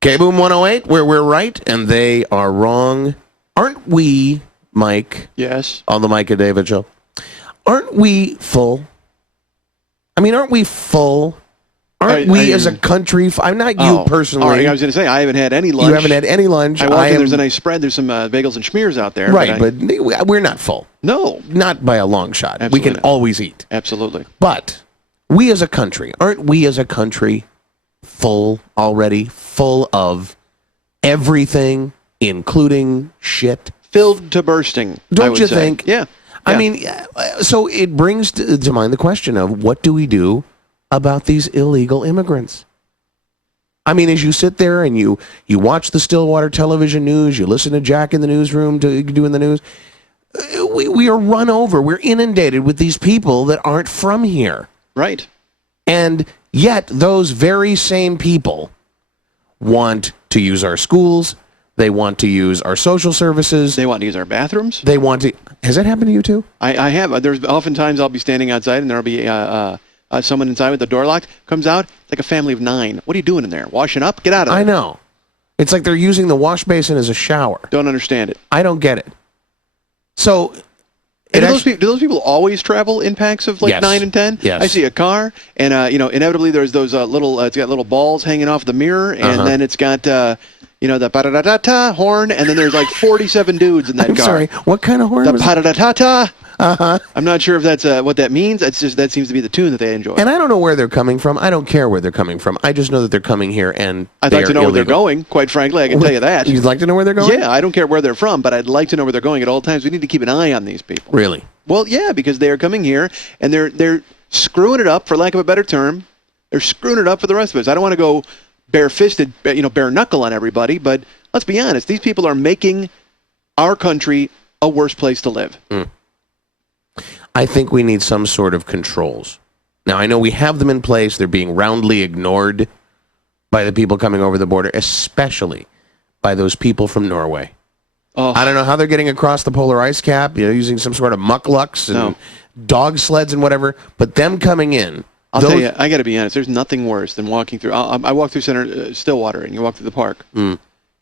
K-Boom 108, where we're right and they are wrong. Aren't we, Mike? Yes. On the Mike and David show. Aren't we full? I mean, aren't we full? Aren't we as a country? I'm not you personally. All right, I was going to say, I haven't had any lunch. You haven't had any lunch. I walked in, there's a nice spread. There's some bagels and schmears out there. Right, but we're not full. No. Not by a long shot. Absolutely We can not. always eat. Absolutely. But we as a country, aren't we as a country full already? Full of everything, including shit? Filled to bursting, Don't you think? Yeah. I mean, so it brings to mind the question of what do we do about these illegal immigrants? I mean, as you sit there and you watch the Stillwater television news, you listen to Jack in the newsroom doing the news, we are run over. We're inundated with these people that aren't from here. Right. And yet those very same people want to use our schools. They want to use our social services. They want to use our bathrooms. They want to. Has that happened to you too? I have. There's oftentimes I'll be standing outside and there'll be someone inside with the door locked. Comes out. It's like a family of 9. What are you doing in there? Washing up? Get out of there. I know. It's like they're using the wash basin as a shower. Don't understand it. I don't get it. So, do those people always travel in packs of like Yes. 9 and 10? Yes. I see a car, and inevitably there's those little. It's got little balls hanging off the mirror, and then it's got the pa-da-da-da-ta horn, and then there's like 47 dudes in that I'm car. sorry. What kind of horn The was it? pa-da-da-ta-ta. Uh-huh. I'm not sure if that's what that means. It's just that seems to be the tune that they enjoy. And I don't know where they're coming from. I don't care where they're coming from. I just know that they're coming here and I'd like to know where they're going, quite frankly. I can tell you that. You'd like to know where they're going? Yeah, I don't care where they're from, but I'd like to know where they're going at all times. We need to keep an eye on these people. Really? Well, yeah, because they are coming here and they're screwing it up, for lack of a better term. They're screwing it up for the rest of us. I don't want to go bare-fisted, bare knuckle on everybody, but let's be honest. These people are making our country a worse place to live. I think we need some sort of controls. Now, I know we have them in place. They're being roundly ignored by the people coming over the border, especially by those people from Norway. Oh. I don't know how they're getting across the polar ice cap, using some sort of mucklucks and dog sleds and whatever, but them coming in. I'll tell you, I got to be honest, there's nothing worse than walking through. I walk through Stillwater, and you walk through the park. You'll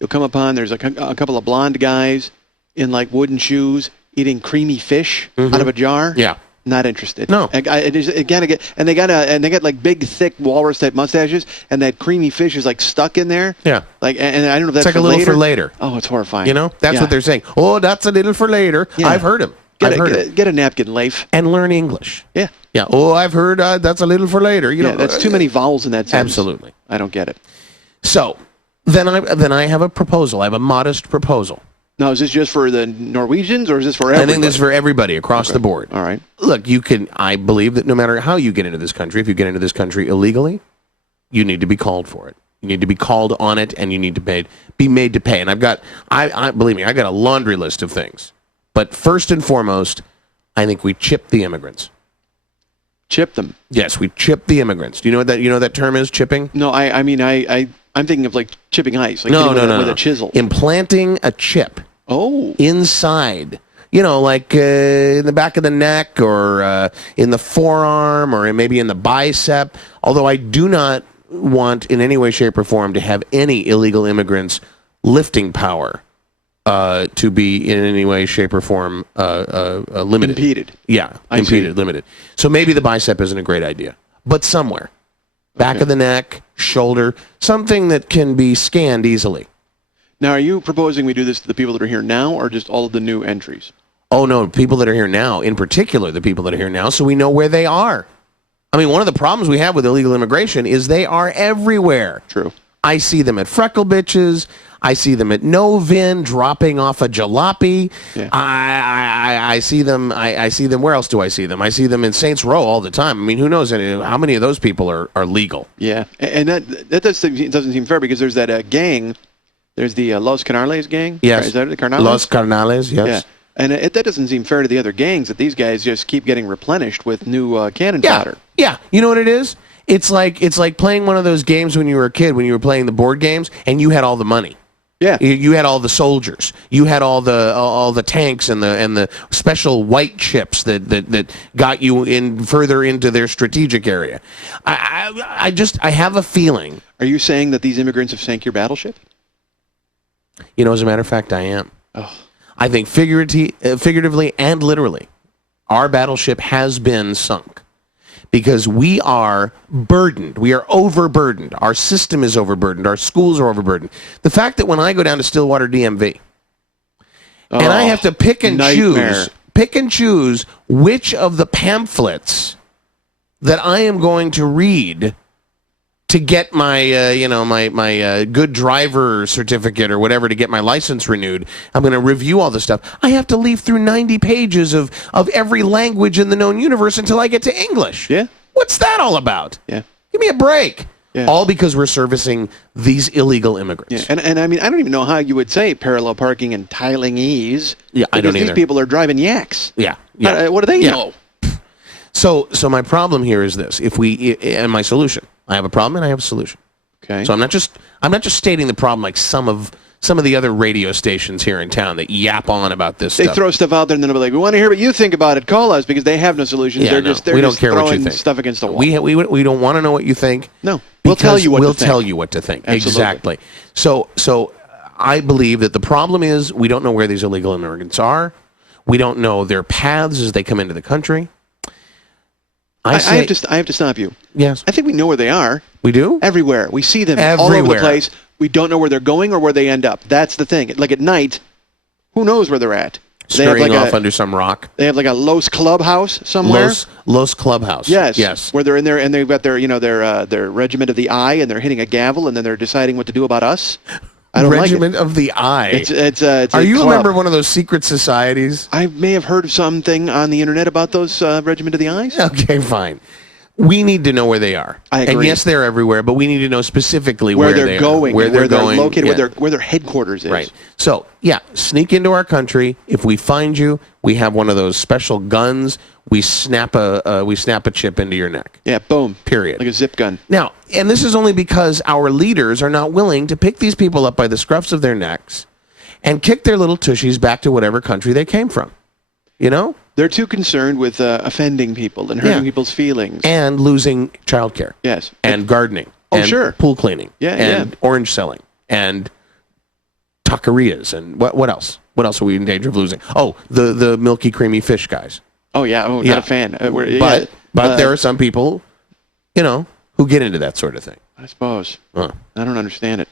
come upon, there's a couple of blonde guys in like wooden shoes eating creamy fish out of a jar. Yeah. Not interested. No. And they got like big, thick walrus type mustaches, and that creamy fish is like stuck in there. Yeah. Like, and I don't know if that's It's like a little for later. Oh, it's horrifying. That's what they're saying. Oh, that's a little for later. Yeah. I've heard them. Get a napkin, Leif. And learn English. Yeah. Yeah. Oh, I've heard that's a little for later. That's too many vowels in that sentence. Absolutely. I don't get it. So, then I have a proposal. I have a modest proposal. Now, is this just for the Norwegians, or is this for everybody? I think this is for everybody across the board. All right. Look, I believe that no matter how you get into this country, if you get into this country illegally, you need to be called for it. You need to be called on it, and you need to be made to pay. And believe me, I got a laundry list of things. But first and foremost, I think we chip the immigrants. Chip them. Yes, we chip the immigrants. Do you know what that term is, chipping? No, I'm thinking of like chipping ice, like with a chisel. Implanting a chip. Oh. Inside. Like in the back of the neck or in the forearm or maybe in the bicep. Although I do not want in any way, shape, or form to have any illegal immigrants lifting power to be in any way, shape, or form limited. Impeded. Yeah, limited. So maybe the bicep isn't a great idea. But somewhere. Back of the neck, shoulder, something that can be scanned easily. Now, are you proposing we do this to the people that are here now, or just all of the new entries? Oh, no, people that are here now, in particular the people that are here now, so we know where they are. I mean, one of the problems we have with illegal immigration is they are everywhere. True. I see them at Freckle Bitches. I see them at Novin dropping off a jalopy. Yeah. I see them. I see them. Where else do I see them? I see them in Saints Row all the time. I mean, who knows how many of those people are legal? Yeah, and that doesn't seem fair because there's that gang. There's the Los Canales gang. Yes. Is that the Carnales? Los Carnales. Yes. Yeah. And that doesn't seem fair to the other gangs that these guys just keep getting replenished with new cannon fodder. Yeah. You know what it is? It's like playing one of those games when you were a kid, when you were playing the board games, and you had all the money. Yeah. You had all the soldiers. You had all the tanks and the special white chips that got you in further into their strategic area. I have a feeling. Are you saying that these immigrants have sank your battleship? You know, as a matter of fact, I am. Oh. I think figuratively and literally, our battleship has been sunk because we are burdened. We are overburdened. Our system is overburdened. Our schools are overburdened. The fact that when I go down to Stillwater DMV and I have to pick and choose which of the pamphlets that I am going to read to get my, my good driver certificate or whatever, to get my license renewed. I'm going to review all this stuff. I have to leaf through 90 pages of every language in the known universe until I get to English. Yeah. What's that all about? Yeah. Give me a break. Yeah. All because we're servicing these illegal immigrants. Yeah. And I mean, I don't even know how you would say parallel parking and tiling ease. Yeah, I don't because either. These people are driving yaks. Yeah. Yeah. What do they know? So my problem here is this. And my solution. I have a problem and I have a solution. Okay. So I'm not just stating the problem like some of the other radio stations here in town that yap on about this They stuff. throw stuff out there and then they'll be like, "We want to hear what you think about it. Call us," because they have no solutions. Yeah, They're we don't just care what you throwing think. stuff against the wall. We don't want to know what you think. No. We'll tell you what to we'll think. tell you what to think. Absolutely. Exactly. So I believe that the problem is we don't know where these illegal immigrants are. We don't know their paths as they come into the country. I have to stop you. Yes. I think we know where they are. We do? Everywhere. We see them all over the Everywhere. place. We don't know where they're going or where they end up. That's the thing. Like at night, who knows where they're at? Scurrying off under some rock. They have like a Los Clubhouse somewhere. Los Clubhouse. Yes. Yes. Where they're in there and they've got their regiment of the eye and they're hitting a gavel and then they're deciding what to do about us. I don't Regiment like it. of the Eye. It's Are you a club. member of one of those secret societies? I may have heard something on the internet about those Regiment of the Eyes. Okay, fine. We need to know where they are. I agree. And yes, they're everywhere, but we need to know specifically Where they they're are, going, where and they're where going, they're located, yeah. where their headquarters is. Right. So, yeah, sneak into our country. If we find you, we have one of those special guns. We snap a chip into your neck. Yeah, boom. Period. Like a zip gun. Now, and this is only because our leaders are not willing to pick these people up by the scruffs of their necks and kick their little tushies back to whatever country they came from. You know? They're too concerned with offending people and hurting people's feelings. And losing childcare. Yes. And gardening. Oh, and sure. Pool cleaning. Yeah, and orange selling. And taquerias. And what else? What else are we in danger of losing? Oh, the milky, creamy fish guys. Oh, yeah. Oh, not a fan. But there are some people, who get into that sort of thing. I suppose. I don't understand it.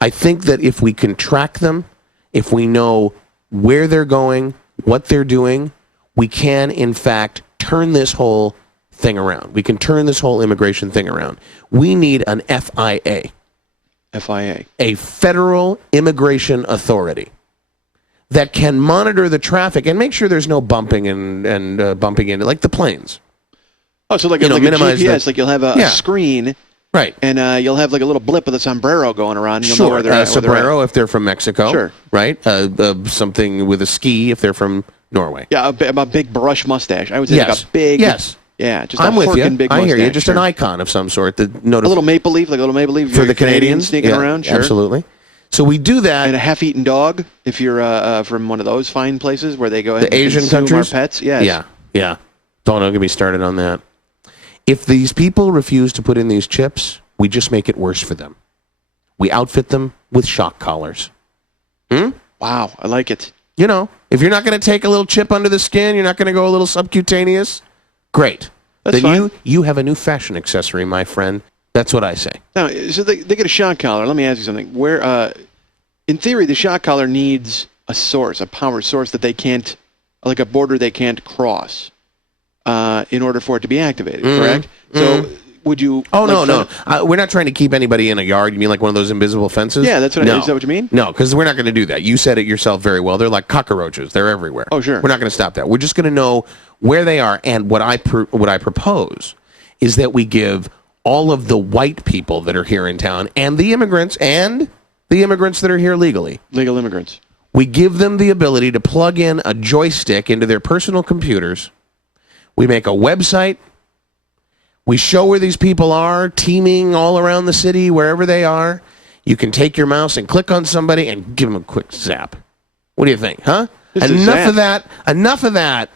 I think that if we can track them, if we know where they're going, what they're doing, we can, in fact, turn this whole thing around. We can turn this whole immigration thing around. We need an FIA. FIA. A Federal Immigration Authority that can monitor the traffic and make sure there's no bumping and bumping into, like the planes. Oh, so like a minimize GPS, like you'll have a screen. Right. And you'll have like a little blip with a sombrero going around. And you'll know Sure, where they're at. sombrero if they're from Mexico. Sure. Right? Something with a ski if they're from Norway. Yeah, a big brush mustache. I would say Yes. like a big... Yes. Yeah, just I'm a with you. big I mustache. hear you. Just an sure. icon of some sort. That A little maple leaf, like a little maple leaf. for the Canadians sneaking Yeah, around, sure. Absolutely. So we do that. And a half-eaten dog, if you're from one of those fine places where they go ahead The and Asian consume countries? our pets. Yes. Yeah. Don't get me started on that. If these people refuse to put in these chips, we just make it worse for them. We outfit them with shock collars. Wow, I like it. If you're not going to take a little chip under the skin, you're not going to go a little subcutaneous, great. That's then fine. you have a new fashion accessory, my friend. That's what I say. Now, so they get a shock collar. Let me ask you something. Where, in theory, the shock collar needs a source, a power source that they can't, like a border they can't cross, in order for it to be activated. Correct. So, would you? Oh, no. We're not trying to keep anybody in a yard. You mean like one of those invisible fences? Yeah, that's what. No. Is that what you mean? No, because we're not going to do that. You said it yourself very well. They're like cockroaches. They're everywhere. Oh, sure. We're not going to stop that. We're just going to know where they are. And what I propose is that we give all of the white people that are here in town and the immigrants that are here legally, Legal immigrants. we give them the ability to plug in a joystick into their personal computers. We make a website. We show where these people are, teeming all around the city, wherever they are. You can take your mouse and click on somebody and give them a quick zap. What do you think, huh? Just a Enough zap. of that. Enough of that.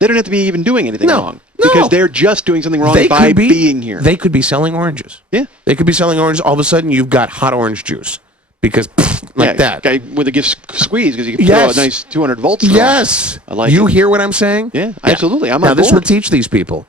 They don't have to be even doing anything No, wrong. no. Because they're just doing something wrong by being here. They could be selling oranges. Yeah. They could be selling oranges. All of a sudden, you've got hot orange juice because like that. Guy with a gift squeeze because you can Yes. throw a nice 200 volts. through it. Yes. I like you it. hear what I'm saying? Yeah, absolutely. I'm now on this will board. teach these people.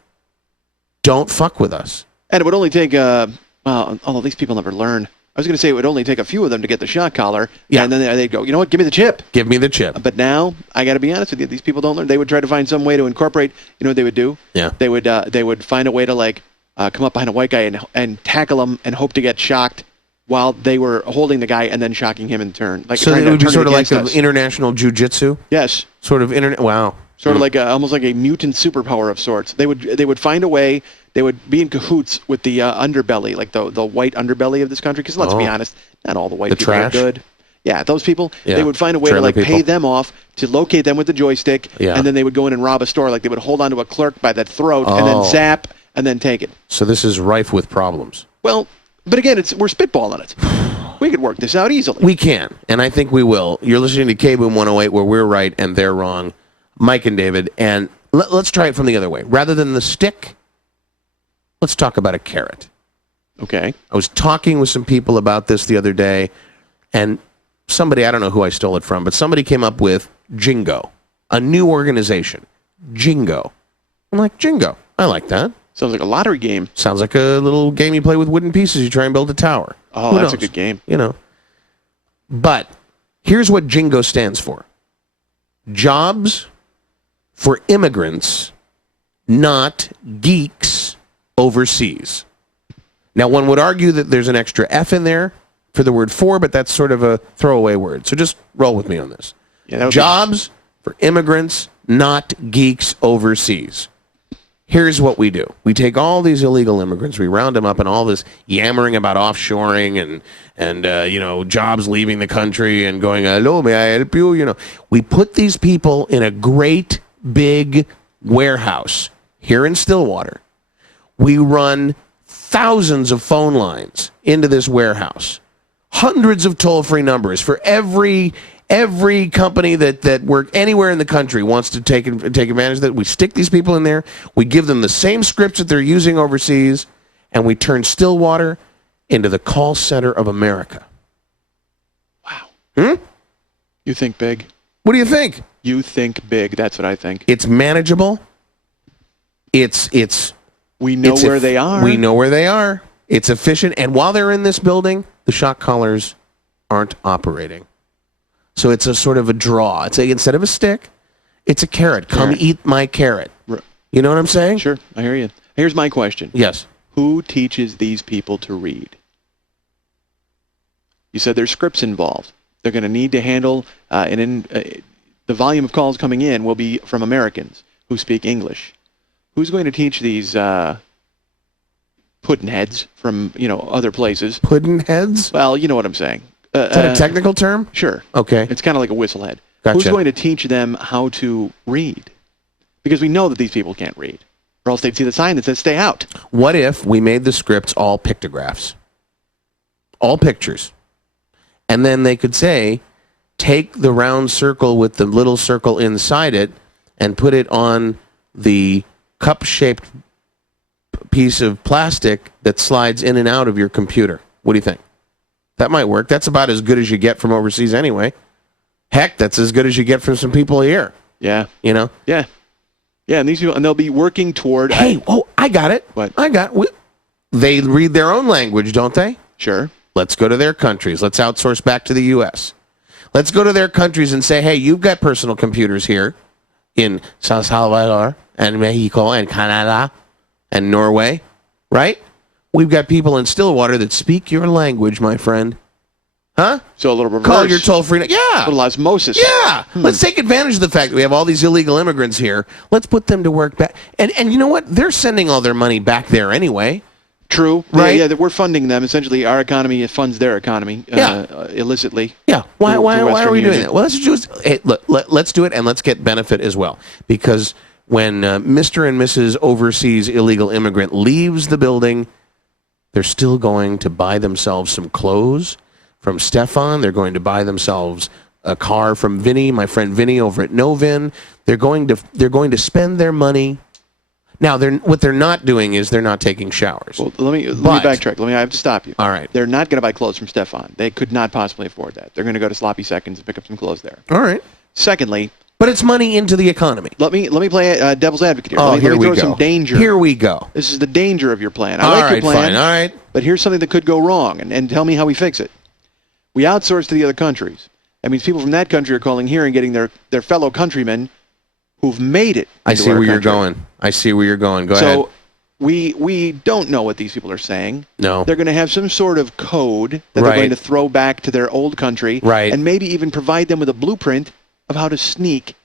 Don't fuck with us. And it would only take, well, although these people never learn. I was going to say it would only take a few of them to get the shock collar. Yeah. And then they'd go, you know what, give me the chip. Give me the chip. But now, I got to be honest with you, these people don't learn. They would try to find some way to incorporate, you know what they would do? Yeah. They would find a way to, like, come up behind a white guy and tackle him and hope to get shocked while they were holding the guy and then shocking him in turn. Like So trying it to would be turn sort of like against us. international jujitsu. Yes. Sort of internet. Wow. Sort of like almost like a mutant superpower of sorts. They would find a way. They would be in cahoots with the underbelly, like the white underbelly of this country. Because let's be honest, not all the white The people trash? are good. Yeah, those people. Yeah. They would find a way to Trailer like pay people. them off to locate them with the joystick, Yeah. and then they would go in and rob a store. Like they would hold onto a clerk by the throat and Oh. then zap and then take it. So this is rife with problems. Well, but again, we're spitballing it. We could work this out easily. We can, and I think we will. You're listening to K-Boom 108, where we're right and they're wrong. Mike and David, and let's try it from the other way. Rather than the stick, let's talk about a carrot. Okay. I was talking with some people about this the other day, and somebody, I don't know who I stole it from, but somebody came up with Jingo, a new organization. Jingo. I'm like, Jingo. I like that. Sounds like a lottery game. Sounds like a little game you play with wooden pieces. You try and build a tower. Oh, Who that's a knows? good game. You know. But here's what Jingo stands for. Jobs for immigrants, not geeks overseas. Now, one would argue that there's an extra F in there for the word for, but that's sort of a throwaway word. So just roll with me on this. Yeah, that would be- Jobs for immigrants, not geeks overseas. Here's what we do. We take all these illegal immigrants, we round them up, and all this yammering about offshoring and jobs leaving the country and going, hello, may I help you? You know, we put these people in a great big warehouse here in Stillwater. We run thousands of phone lines into this warehouse, hundreds of toll-free numbers for every company that work anywhere in the country wants to take advantage of that. We stick these people in there. We give them the same scripts that they're using overseas, and we turn Stillwater into the call center of America. Wow. You think big. What do you think? You think big. That's what I think. It's manageable. It's We know it's where they are. We know where they are. It's efficient, and while they're in this building, the shock collars aren't operating. So it's a sort of a draw. It's instead of a stick, it's a carrot. Come Carrot. eat my carrot. R- You know what I'm saying? Sure, I hear you. Here's my question. Yes. Who teaches these people to read? You said there's scripts involved. They're going to need to handle, the volume of calls coming in will be from Americans who speak English. Who's going to teach these puddin' heads from, other places? Puddin' heads? Well, you know what I'm saying. Is that a technical term? Sure. Okay. It's kind of like a whistlehead. Gotcha. Who's going to teach them how to read? Because we know that these people can't read, or else they'd see the sign that says "Stay out." What if we made the scripts all pictographs? All pictures. And then they could say, take the round circle with the little circle inside it and put it on the cup-shaped piece of plastic that slides in and out of your computer. What do you think? That might work. That's about as good as you get from overseas anyway. Heck, that's as good as you get from some people here. Yeah. You know? Yeah. Yeah, and these people, and they'll be working toward. Hey, I got it. What? They read their own language, don't they? Sure. Let's go to their countries. Let's outsource back to the U.S. Let's go to their countries and say, hey, you've got personal computers here in San Salvador and Mexico and Canada and Norway, right? We've got people in Stillwater that speak your language, my friend. Huh? So a little reverse. Call your toll-free. Yeah. A little osmosis. Yeah. Let's take advantage of the fact that we have all these illegal immigrants here. Let's put them to work back. And you know what? They're sending all their money back there anyway. True. Right? Yeah, that we're funding them. Essentially, our economy funds their economy illicitly. Yeah. Why to are Western we doing Union. that? Well, let's just hey, look, let's do it and let's get benefit as well. Because when Mr. and Mrs. Overseas Illegal Immigrant leaves the building, they're still going to buy themselves some clothes, from Stefan. They're going to buy themselves a car from Vinny, my friend Vinny over at Novin. They're going to spend their money. Now, what they're not doing is they're not taking showers. Well, let me But- backtrack. I have to stop you. All right. They're not going to buy clothes from Stefan. They could not possibly afford that. They're going to go to Sloppy Seconds and pick up some clothes there. All right. Secondly, But it's money into the economy. let me play devil's advocate here. Oh, let me here we throw go. some danger. Here we go. This is the danger of your plan. I All like right, your plan, fine. All right. but here's something that could go wrong, and tell me how we fix it. We outsource to the other countries. That means people from that country are calling here and getting their fellow countrymen who've made it. I into see our where you're country. going. I see where you're going. Go ahead. So we don't know what these people are saying. No. They're going to have some sort of code that Right. they're going to throw back to their old country, Right. and maybe even provide them with a blueprint of how to sneak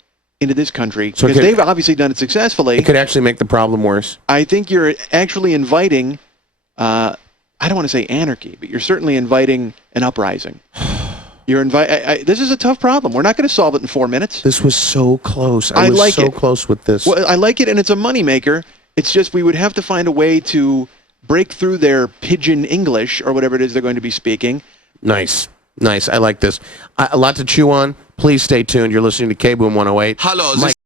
into this country, So it because could- they've obviously done it successfully. It could actually make the problem worse. I think you're actually inviting, I don't want to say anarchy, but you're certainly inviting an uprising. This is a tough problem. We're not going to solve it in 4 minutes. This was so close. I was like so it. close with this. Well, I like it, and it's a moneymaker. It's just we would have to find a way to break through their pidgin English or whatever it is they're going to be speaking. Nice. Nice. I like this. A lot to chew on. Please stay tuned. You're listening to K-Boom 108. Hello, Mike